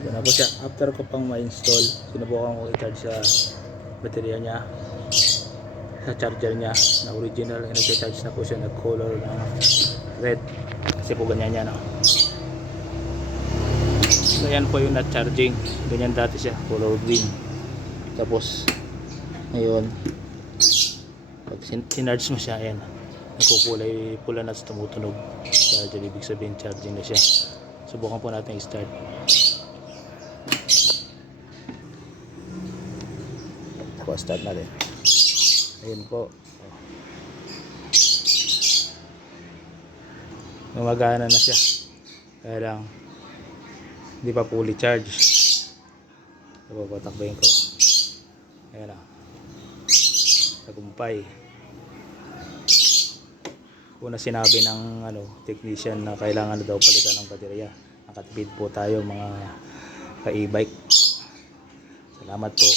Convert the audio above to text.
Ito na po siya. After ko pang ma-install, sinubukan ko i-charge sa baterya niya, sa charger niya na original. Nag-charge na po siya, nag-color na red kasi po ganyan yan, no? So yan po yung not charging, ganyan dati siya, color green. Tapos ngayon pag sinarge mo siya, ayan, nagkukulay pula na tumutunog charger, ibig sabihin charging na siya. Subukan po natin i-start. Tapos start natin, ayun po, gumagana na siya, kaya lang hindi pa fully charge. Papatakbayin ko, ayan na, tagumpay. Una sinabi ng technician na kailangan na daw palitan ng baterya. Nakatipid po tayo mga ka-e-bike. Salamat po.